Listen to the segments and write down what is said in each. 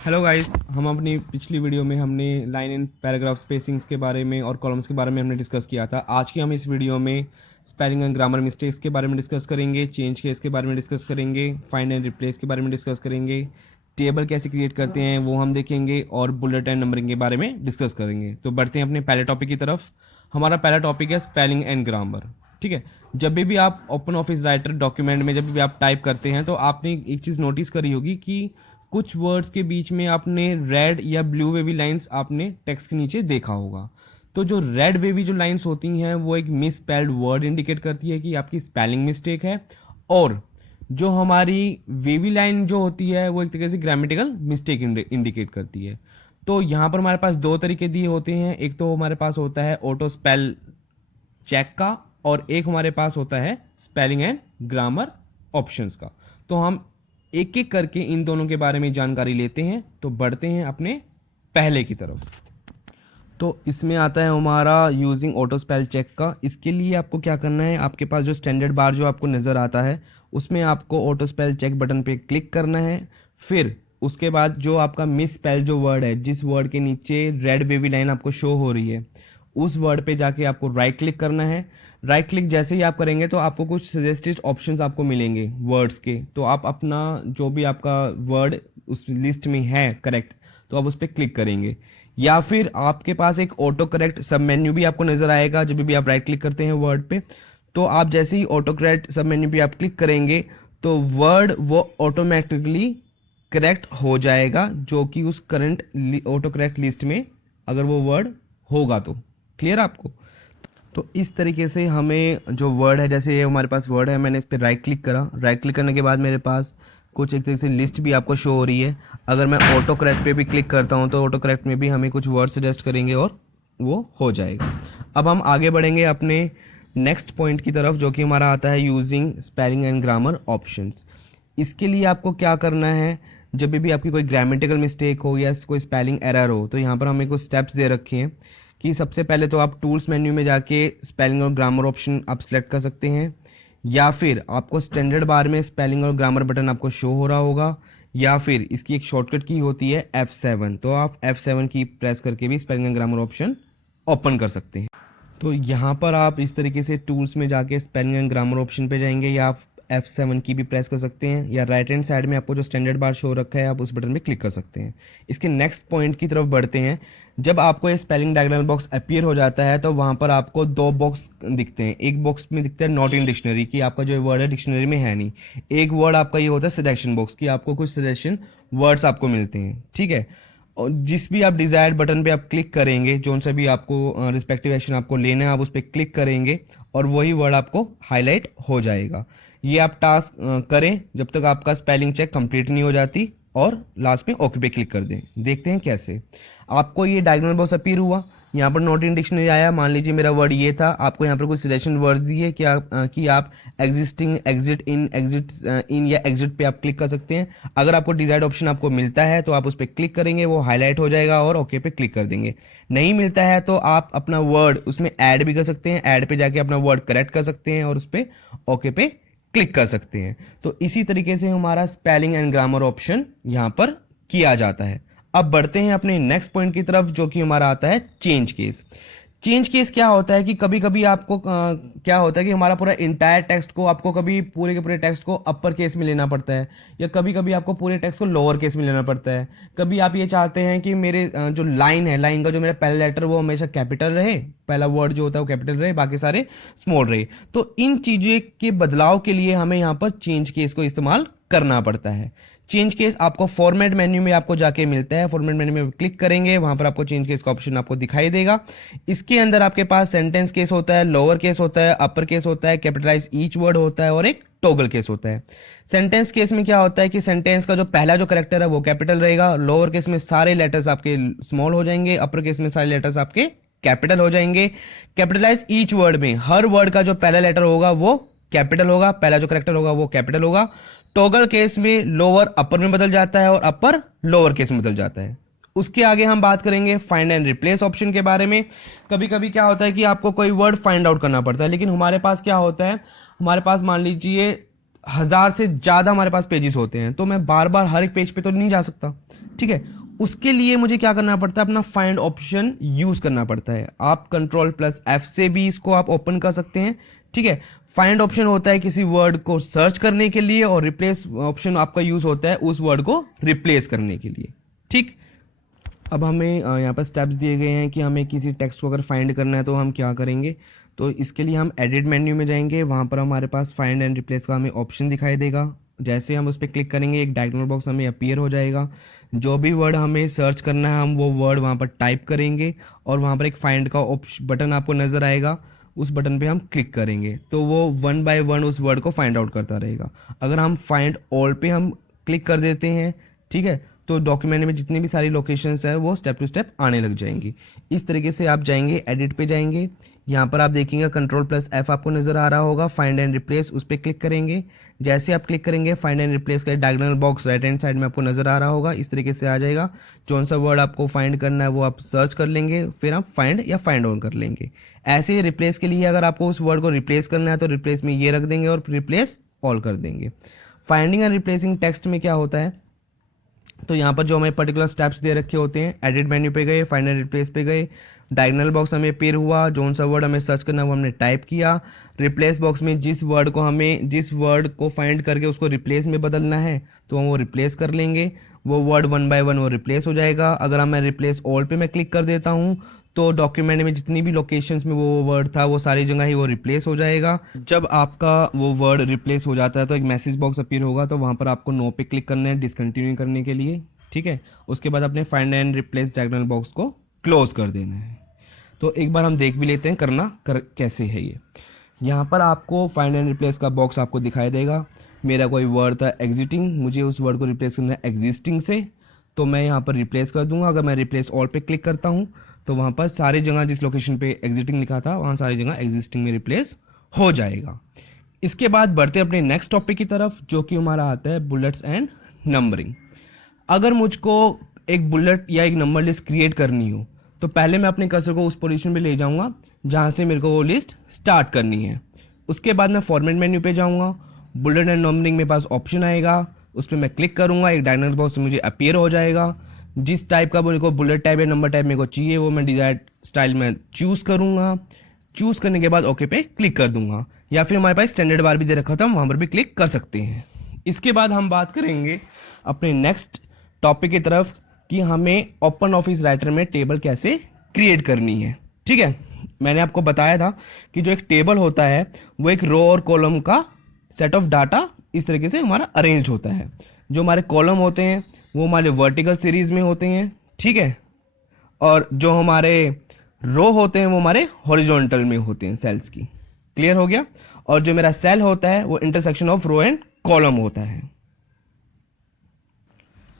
Hello guys, हम अपनी पिछली वीडियो में हमने लाइन एंड पैराग्राफ स्पेसिंग्स के बारे में और कॉलम्स के बारे में हमने डिस्कस किया था। आज की हम इस वीडियो में स्पेलिंग एंड ग्रामर मिस्टेक्स के बारे में डिस्कस करेंगे, चेंज केस के बारे में डिस्कस करेंगे, फाइंड एंड रिप्लेस के बारे में डिस्कस करेंगे, टेबल कैसे क्रिएट करते हैं वो हम देखेंगे और बुलेट एंड नंबरिंग के बारे में डिस्कस करेंगे। तो बढ़ते हैं अपने पहले टॉपिक की तरफ। हमारा पहला टॉपिक है स्पेलिंग एंड ग्रामर। ठीक है, जब भी आप ओपन ऑफिस राइटर डॉक्यूमेंट में जब भी आप टाइप करते हैं तो आपने एक चीज़ नोटिस करी होगी कि कुछ वर्ड्स के बीच में आपने रेड या ब्लू वेवी लाइंस आपने टेक्स्ट के नीचे देखा होगा। तो जो रेड वेवी जो लाइंस होती हैं वो एक मिस स्पेल्ड वर्ड इंडिकेट करती है कि आपकी स्पेलिंग मिस्टेक है, और जो हमारी वेवी लाइन जो होती है वो एक तरीके से ग्रामेटिकल मिस्टेक इंडिकेट करती है। तो यहाँ पर हमारे पास दो तरीके दिए होते हैं, एक तो हमारे पास होता है ऑटो स्पेल चेक का, और एक हमारे पास होता है स्पेलिंग एंड ग्रामर ऑप्शंस का। तो हम एक एक करके इन दोनों के बारे में जानकारी लेते हैं। तो बढ़ते हैं अपने पहले की तरफ। तो इसमें आता है हमारा यूजिंग ऑटो स्पेल चेक का। इसके लिए आपको क्या करना है, आपके पास जो स्टैंडर्ड बार जो आपको नज़र आता है उसमें आपको ऑटो स्पेल चेक बटन पे क्लिक करना है। फिर उसके बाद जो आपका मिस स्पेल जो वर्ड है, जिस वर्ड के नीचे रेड वेवी लाइन आपको शो हो रही है, उस वर्ड पे जाके आपको राइट क्लिक करना है। राइट क्लिक जैसे ही आप करेंगे तो आपको कुछ सजेस्टेड ऑप्शंस आपको मिलेंगे वर्ड्स के। तो आप अपना जो भी आपका वर्ड उस लिस्ट में है करेक्ट, तो आप उस पर क्लिक करेंगे। या फिर आपके पास एक ऑटो करेक्ट सब मेन्यू भी आपको नजर आएगा जब भी आप राइट क्लिक करते हैं वर्ड पे। तो आप जैसे ही ऑटो करेक्ट सब मेन्यू पे आप क्लिक करेंगे तो वर्ड वो ऑटोमेटिकली करेक्ट हो जाएगा, जो कि उस करंट ऑटो करेक्ट लिस्ट में अगर वो वर्ड होगा तो। क्लियर आपको? तो इस तरीके से हमें जो वर्ड है, जैसे ये हमारे पास वर्ड है, मैंने इस पर राइट क्लिक करा। राइट क्लिक करने के बाद मेरे पास कुछ एक तरीके से लिस्ट भी आपको शो हो रही है। अगर मैं ऑटो करेक्ट पे भी क्लिक करता हूँ तो ऑटो करेक्ट में भी हमें कुछ वर्ड सजेस्ट करेंगे और वो हो जाएगा। अब हम आगे बढ़ेंगे अपने नेक्स्ट पॉइंट की तरफ, जो कि हमारा आता है using spelling and grammar options. इसके लिए आपको क्या करना है, जब भी आपकी कोई ग्रामेटिकल मिस्टेक हो या कोई स्पेलिंग एरर हो, तो यहाँ पर हमें कुछ स्टेप्स दे रखे हैं कि सबसे पहले तो आप टूल्स मेन्यू में जाके स्पेलिंग और ग्रामर ऑप्शन आप सेलेक्ट कर सकते हैं, या फिर आपको स्टैंडर्ड बार में स्पेलिंग और ग्रामर बटन आपको शो हो रहा होगा, या फिर इसकी एक शॉर्टकट की होती है F7। तो आप F7 की प्रेस करके भी spelling and grammar option open कर सकते हैं। तो यहाँ पर आप इस तरीके से टूल्स में जाके स्पेलिंग एंड ग्रामर ऑप्शन पे जाएंगे, या आप F7 की भी प्रेस कर सकते हैं, या राइट हैंड साइड में आपको जो स्टैंडर्ड बार शो रखा है आप उस बटन पे क्लिक कर सकते हैं। इसके नेक्स्ट पॉइंट की तरफ बढ़ते हैं। जब आपको ये स्पेलिंग डायग्राम बॉक्स अपीयर हो जाता है तो वहाँ पर आपको दो बॉक्स दिखते हैं। एक बॉक्स में दिखता है नॉट इन डिक्शनरी, कि आपका जो वर्ड है डिक्शनरी में है नहीं। एक वर्ड आपका ये होता है सिलेक्शन बॉक्स, कि आपको कुछ सजेशन वर्ड्स आपको मिलते हैं। ठीक है, और जिस भी आप डिजायर्ड बटन पे आप क्लिक करेंगे, जो सा भी आपको रिस्पेक्टिव एक्शन आपको लेना है, आप उस पर क्लिक करेंगे और वही वर्ड आपको हाईलाइट हो जाएगा। ये आप टास्क करें जब तक आपका स्पेलिंग चेक कंप्लीट नहीं हो जाती, और लास्ट में ओके पे क्लिक कर दें। देखते हैं कैसे आपको ये डायग्राम बॉक्स अपीयर हुआ। यहाँ पर नॉट इन डिक्शनरी आया, मान लीजिए मेरा वर्ड ये था, आपको यहाँ पर कुछ सिलेक्शन वर्ड्स दिए कि आप एग्जिस्टिंग, एग्जिट इन या एग्जिट पे आप क्लिक कर सकते हैं। अगर आपको डिजायर्ड ऑप्शन आपको मिलता है तो आप उस पर क्लिक करेंगे, वो हाईलाइट हो जाएगा और ओके पे क्लिक कर देंगे। नहीं मिलता है तो आप अपना वर्ड उसमें ऐड भी कर सकते हैं, ऐड पे जाके अपना वर्ड करेक्ट कर सकते हैं और उस पर ओके पे क्लिक कर सकते हैं। तो इसी तरीके से हमारा स्पेलिंग एंड ग्रामर ऑप्शन यहाँ पर किया जाता है। अब बढ़ते हैं अपने नेक्स्ट पॉइंट की तरफ, जो कि हमारा आता है चेंज केस। चेंज केस क्या होता है कि कभी कभी आपको क्या होता है कि हमारा पूरा इंटायर टेक्स्ट को आपको कभी पूरे के पूरे टेक्स्ट को अपर केस में लेना पड़ता है, या कभी कभी आपको पूरे टेक्स्ट को लोअर केस में लेना पड़ता है। कभी आप ये चाहते हैं कि मेरे जो लाइन है, लाइन का जो मेरा पहला लेटर वो हमेशा कैपिटल रहे, पहला वर्ड जो होता है वो कैपिटल रहे, बाकी सारे स्मॉल रहे। तो इन चीज़ों के बदलाव के लिए हमें यहाँ पर चेंज केस को इस्तेमाल करना पड़ता है। चेंज केस आपको फॉर्मेट मेन्यू में आपको जाके मिलता है। फॉर्मेट मेन्यू में क्लिक करेंगे, वहां पर आपको चेंज केस का ऑप्शन आपको दिखाई देगा। इसके अंदर आपके पास सेंटेंस केस होता है, लोअर केस होता है, अपर केस होता है, कैपिटलाइज ईच वर्ड होता है और एक टॉगल केस होता है। सेंटेंस केस में क्या होता है कि सेंटेंस का जो पहला जो कैरेक्टर है वो कैपिटल रहेगा, लोअर केस में सारे लेटर्स आपके स्मॉल हो जाएंगे, अपर केस में सारे लेटर्स आपके कैपिटल हो जाएंगे। कैपिटलाइज ईच वर्ड में हर वर्ड का जो पहला लेटर होगा वो कैपिटल होगा, पहला जो कैरेक्टर होगा वो कैपिटल होगा। टॉगल केस में लोअर अपर में बदल जाता है और अपर लोअर केस में बदल जाता है। उसके आगे हम बात करेंगे फाइंड एंड रिप्लेस ऑप्शन के बारे में। कभी कभी क्या होता है कि आपको कोई वर्ड फाइंड आउट करना पड़ता है, लेकिन हमारे पास क्या होता है, हमारे पास मान लीजिए 1000 से ज़्यादा हमारे पास पेजेस होते हैं, तो मैं बार बार हर एक पेज पे तो नहीं जा सकता। ठीक है। उसके लिए मुझे क्या करना पड़ता है, अपना फाइंड ऑप्शन यूज करना पड़ता है। आप कंट्रोल प्लस एफ से भी इसको आप ओपन कर सकते हैं, ठीक है। फाइंड ऑप्शन होता है किसी वर्ड को सर्च करने के लिए, और रिप्लेस ऑप्शन आपका यूज होता है उस वर्ड को रिप्लेस करने के लिए, ठीक। अब हमें यहाँ पर स्टेप्स दिए गए हैं कि हमें किसी टेक्स्ट को अगर फाइंड करना है तो हम क्या करेंगे। तो इसके लिए हम एडिट मेन्यू में जाएंगे, वहाँ पर हमारे पास फाइंड एंड रिप्लेस का हमें ऑप्शन दिखाई देगा। जैसे हम उस पर क्लिक करेंगे एक डायग्नल बॉक्स हमें अपीयर हो जाएगा। जो भी वर्ड हमें सर्च करना है हम वो वर्ड वहाँ पर टाइप करेंगे, और वहाँ पर एक फाइंड का बटन आपको नज़र आएगा, उस बटन पे हम क्लिक करेंगे तो वो वन बाय वन उस वर्ड को फाइंड आउट करता रहेगा। अगर हम फाइंड ऑल पे हम क्लिक कर देते हैं, ठीक है, तो डॉक्यूमेंट में जितनी भी सारी लोकेशंस है वो स्टेप टू स्टेप आने लग जाएंगी। इस तरीके से आप जाएंगे, एडिट पे जाएंगे, यहाँ पर आप देखेंगे कंट्रोल प्लस एफ आपको नजर आ रहा होगा, फाइंड एंड रिप्लेस, उस पर क्लिक करेंगे। जैसे आप क्लिक करेंगे फाइंड एंड रिप्लेस का diagonal box right hand side में आपको नजर आ रहा होगा, इस तरीके से आ जाएगा। कौन सा वर्ड आपको फाइंड करना है वो आप सर्च कर लेंगे, फिर आप फाइंड या फाइंड ऑन कर लेंगे। ऐसे ही रिप्लेस के लिए अगर आपको उस वर्ड को रिप्लेस करना है तो रिप्लेस में ये रख देंगे और रिप्लेस ऑल कर देंगे। फाइंडिंग एंड रिप्लेसिंग टेक्स्ट में क्या होता है, तो यहाँ पर जो हमें पर्टिकुलर स्टेप्स दे रखे होते हैं, एडिट मेन्यू पे गए, फाइंड एंड रिप्लेस पे गए, डायगोनल बॉक्स हमें पेयर हुआ, जोन सा वर्ड हमें सर्च करना वो हमने टाइप किया, रिप्लेस बॉक्स में जिस वर्ड को फाइंड करके उसको रिप्लेस में बदलना है तो हम वो रिप्लेस कर लेंगे, वो वर्ड वन बाय वन वो रिप्लेस हो जाएगा। अगर मैं रिप्लेस ऑल पे मैं क्लिक कर देता हूँ तो डॉक्यूमेंट में जितनी भी लोकेशंस में वो वर्ड था वो सारी जगह ही वो रिप्लेस हो जाएगा। जब आपका वो वर्ड रिप्लेस हो जाता है तो एक मैसेज बॉक्स अपीयर होगा, तो वहाँ पर आपको नो पे क्लिक करना है डिसकंटिन्यू करने के लिए, ठीक है। उसके बाद अपने find and replace diagonal box को क्लोज कर देना है। तो एक बार हम देख भी लेते हैं कैसे है ये। यहाँ पर आपको फाइंड एंड रिप्लेस का बॉक्स आपको दिखाई देगा। मेरा कोई वर्ड था एग्जिटिंग, मुझे उस वर्ड को रिप्लेस करना है एग्जिस्टिंग से, तो मैं यहाँ पर रिप्लेस कर दूंगा। अगर मैं रिप्लेस ऑल पे क्लिक करता हूँ तो वहाँ पर सारी जगह जिस लोकेशन पे एग्जिटिंग लिखा था वहाँ सारी जगह एग्जिस्टिंग में रिप्लेस हो जाएगा। इसके बाद बढ़ते हैं अपने नेक्स्ट टॉपिक की तरफ, जो कि हमारा आता है बुलेट्स एंड नंबरिंग। अगर मुझको एक बुलेट या एक नंबर लिस्ट क्रिएट करनी हो तो पहले मैं अपने कर्सर को उस पोजीशन पे ले जाऊंगा जहां से मेरे को वो लिस्ट स्टार्ट करनी है। उसके बाद मैं फॉर्मेट मेन्यू पे जाऊंगा, बुलेट एंड नंबरिंग मेरे पास ऑप्शन आएगा, उस पर मैं क्लिक करूंगा, एक डायगोनल बॉक्स मुझे अपीयर हो जाएगा। जिस टाइप का मेरे को बुलेट टाइप या नंबर टाइप मेरे को चाहिए वो मैं डिजायर्ड स्टाइल में चूज करूंगा। चूज करने के बाद ओके पे क्लिक कर दूंगा, या फिर हमारे पास स्टैंडर्ड बार भी दे रखा था वहां पर भी क्लिक कर सकते हैं। इसके बाद हम बात करेंगे अपने नेक्स्ट टॉपिक की तरफ कि हमें ओपन ऑफिस राइटर में टेबल कैसे क्रिएट करनी है, ठीक है। मैंने आपको बताया था कि जो एक टेबल होता है वो एक रो और कॉलम का सेट ऑफ डाटा इस तरीके से हमारा अरेंज होता है। जो हमारे कॉलम होते हैं वो हमारे वर्टिकल सीरीज में होते हैं, ठीक है, और जो हमारे रो होते हैं वो हमारे हॉरिजॉन्टल में होते हैं सेल्स की। क्लियर हो गया। और जो मेरा सेल होता है वो intersection of row and column होता है।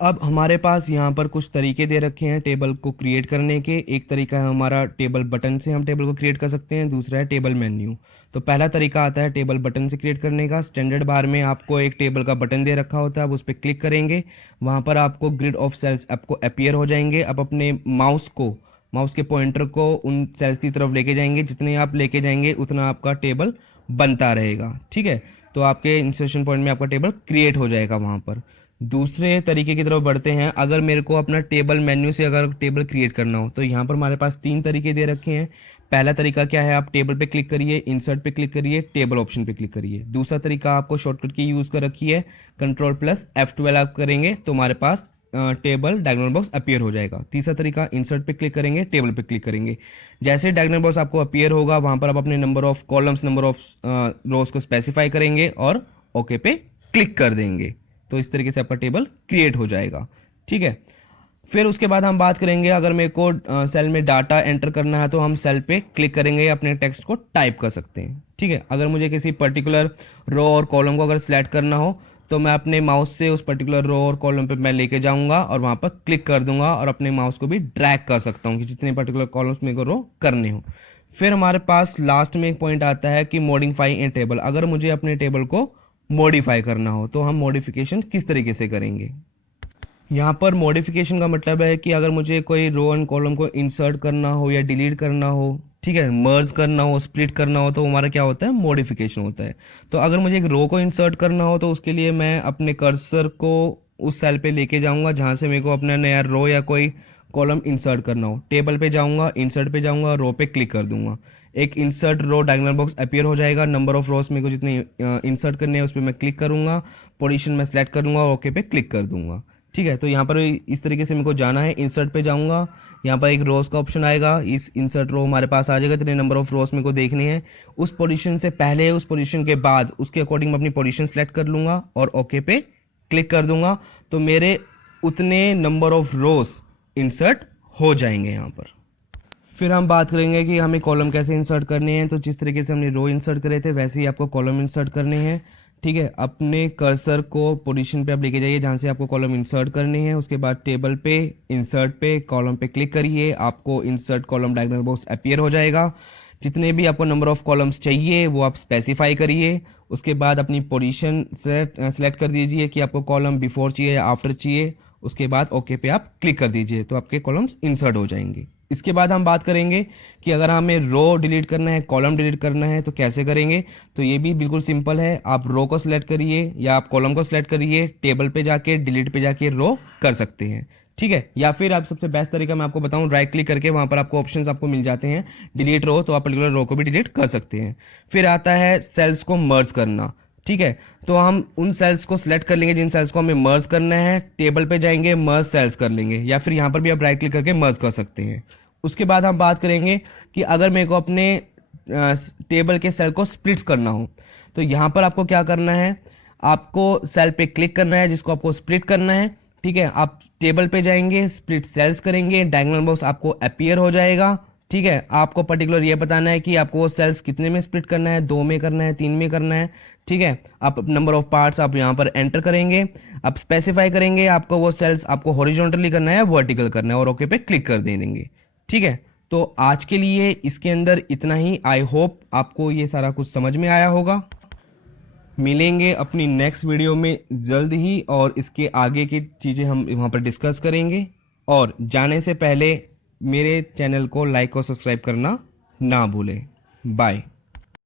अब हमारे पास यहाँ पर कुछ तरीके दे रखे हैं टेबल को क्रिएट करने के। एक तरीका है हमारा टेबल बटन से हम टेबल को क्रिएट कर सकते हैं, दूसरा है टेबल मेन्यू। तो पहला तरीका आता है टेबल बटन से क्रिएट करने का। स्टैंडर्ड बार में आपको एक टेबल का बटन दे रखा होता है, आप उस पर क्लिक करेंगे, वहाँ पर आपको ग्रिड ऑफ सेल्स आपको अपीयर हो जाएंगे। आप अपने माउस के पॉइंटर को उन सेल्स की तरफ लेके जाएंगे, जितने आप लेके जाएंगे उतना आपका टेबल बनता रहेगा, ठीक है। तो आपके इंसर्शन पॉइंट में आपका टेबल क्रिएट हो जाएगा वहाँ पर। दूसरे तरीके की तरफ बढ़ते हैं। अगर मेरे को अपना टेबल मेन्यू से अगर टेबल क्रिएट करना हो तो यहाँ पर हमारे पास 3 तरीके दे रखे हैं। पहला तरीका क्या है, आप टेबल पे क्लिक करिए, इंसर्ट पे क्लिक करिए, टेबल ऑप्शन पे क्लिक करिए। दूसरा तरीका आपको शॉर्टकट की यूज कर रखी है, कंट्रोल प्लस F12 आप करेंगे तो हमारे पास टेबल डायगोनल बॉक्स अपीयर हो जाएगा। तीसरा तरीका इंसर्ट पे क्लिक करेंगे, टेबल पे क्लिक करेंगे, जैसे डायगोनल बॉक्स आपको अपीयर होगा वहां पर आप अपने number of columns number of रोज को स्पेसिफाई करेंगे और ओके पे क्लिक कर देंगे। तो इस तरीके से आपका टेबल क्रिएट हो जाएगा, ठीक है। फिर उसके बाद हम बात करेंगे, अगर मेरे को सेल में डाटा एंटर करना है तो हम सेल पे क्लिक करेंगे, अपने टेक्स्ट को टाइप कर सकते हैं, ठीक है। अगर मुझे किसी पर्टिकुलर रो और कॉलम को अगर सिलेक्ट करना हो तो मैं अपने माउस से उस पर्टिकुलर रो और कॉलम पे मैं लेके जाऊंगा और वहां पर क्लिक कर दूंगा और अपने माउस को भी ड्रैग कर सकता हूं कि जितने पर्टिकुलर कॉलम्स मेरे को रो करने हो। फिर हमारे पास लास्ट में एक पॉइंट आता है कि मॉडिफाई ए टेबल। अगर मुझे अपने टेबल को मॉडिफाई करना हो तो हम मॉडिफिकेशन किस तरीके से करेंगे। यहाँ पर मॉडिफिकेशन का मतलब है कि अगर मुझे कोई रो एंड कॉलम को इंसर्ट करना हो या डिलीट करना हो, ठीक है, मर्ज करना हो, स्प्लिट करना हो, तो हमारा क्या होता है, मॉडिफिकेशन होता है। तो अगर मुझे एक रो को इंसर्ट करना हो तो उसके लिए मैं अपने कर्सर को उस सेल पे लेके जाऊंगा जहां से मेरे को अपना नया रो या कोई कॉलम इंसर्ट करना हो। टेबल पे जाऊंगा, इंसर्ट पे जाऊंगा, रो पे क्लिक कर दूंगा, एक insert row diagonal box appear हो जाएगा। नंबर ऑफ रोज मेरे को जितने इंसर्ट करने हैं उस पर मैं क्लिक करूंगा, पोजीशन में सेलेक्ट करूंगा और ओके पे क्लिक कर दूंगा। ठीक है, तो यहाँ पर इस तरीके से मेरे को जाना है। इंसर्ट पे जाऊंगा, यहाँ पर एक रोज का ऑप्शन आएगा, इस इंसर्ट रो हमारे पास आ जाएगा। इतने नंबर ऑफ रोज मेरे को देखने हैं, उस पोजीशन से पहले, उस पोजीशन के बाद, उसके अकॉर्डिंग मैं अपनी पोजीशन सेलेक्ट कर लूंगा और ओके पे क्लिक कर दूंगा। तो मेरे उतने नंबर ऑफ रोज इंसर्ट हो जाएंगे यहाँ पर। फिर हम बात करेंगे कि हमें कॉलम कैसे इंसर्ट करने हैं। तो जिस तरीके से हमने रो इंसर्ट करे थे वैसे ही आपको कॉलम इंसर्ट करने हैं। ठीक है, अपने कर्सर को पोजीशन पे आप लेके जाइए जहां से आपको कॉलम इंसर्ट करने हैं। उसके बाद टेबल पे, इंसर्ट पे, कॉलम पे क्लिक करिए, आपको insert column diagonal box appear हो जाएगा। जितने भी आपको नंबर ऑफ कॉलम्स चाहिए वो आप स्पेसिफाई करिए। उसके बाद अपनी पोजीशन सेलेक्ट कर दीजिए कि आपको कॉलम बिफोर चाहिए या आफ्टर चाहिए। उसके बाद ओके पे आप क्लिक कर दीजिए तो आपके कॉलम्स इंसर्ट हो जाएंगे। इसके बाद हम बात करेंगे कि अगर हमें रो डिलीट करना है, कॉलम डिलीट करना है तो कैसे करेंगे। तो ये भी बिल्कुल सिंपल है, आप रो को सिलेक्ट करिए या आप कॉलम को सिलेक्ट करिए, टेबल पे जाके डिलीट पे जाके रो कर सकते हैं। ठीक है, या फिर आप सबसे बेस्ट तरीका मैं आपको बताऊं, राइट क्लिक करके वहां पर आपको ऑप्शंस आपको मिल जाते हैं डिलीट रो, तो आप पर्टिकुलर रो को भी डिलीट कर सकते हैं। फिर आता है सेल्स को मर्ज करना। ठीक है, तो हम उन सेल्स को सिलेक्ट कर लेंगे जिन सेल्स को हमें मर्ज करना है, टेबल पे जाएंगे, मर्ज सेल्स कर लेंगे, या फिर यहाँ पर भी आप राइट क्लिक करके मर्ज कर सकते हैं। उसके बाद हम बात करेंगे कि अगर मेरे को अपने टेबल के सेल को स्प्लिट्स करना हो तो यहाँ पर आपको क्या करना है, आपको सेल पे क्लिक करना है जिसको आपको स्प्लिट करना है। ठीक है, आप टेबल पे जाएंगे, स्प्लिट सेल्स करेंगे, डायगोनल बॉक्स आपको अपीयर हो जाएगा। ठीक है, आपको पर्टिकुलर ये बताना है कि आपको वो सेल्स कितने में स्प्लिट करना है, 2 में करना है, 3 में करना है। ठीक है, आप नंबर ऑफ पार्ट्स आप यहाँ पर एंटर करेंगे, आप स्पेसिफाई करेंगे आपको वो सेल्स आपको हॉरिजॉन्टली करना है, वर्टिकल करना है और ओके पे क्लिक कर देंगे। ठीक है, तो आज के लिए इसके अंदर इतना ही। आई होप आपको ये सारा कुछ समझ में आया होगा। मिलेंगे अपनी नेक्स्ट वीडियो में जल्द ही और इसके आगे की चीज़ें हम वहाँ पर डिस्कस करेंगे। और जाने से पहले मेरे चैनल को लाइक और सब्सक्राइब करना ना भूलें। बाय।